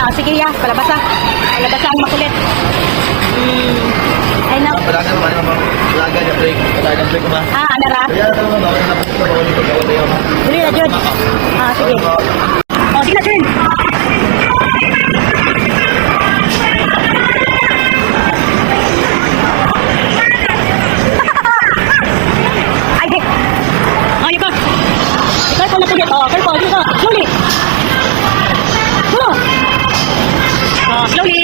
na. Sige ya, palabas ah. Palabas ang makulit. Ay na. Padagan naman ang laga niya break. Padagan break ba? Ano ra? Kaya ito naman bawal na po bawal ito bawal tayo. Dili na jud. Sige. Sige na jud. Ay, dik. Ay, ka. Ikaw pa na pugit. Careful, dito. Slowly. Slowly.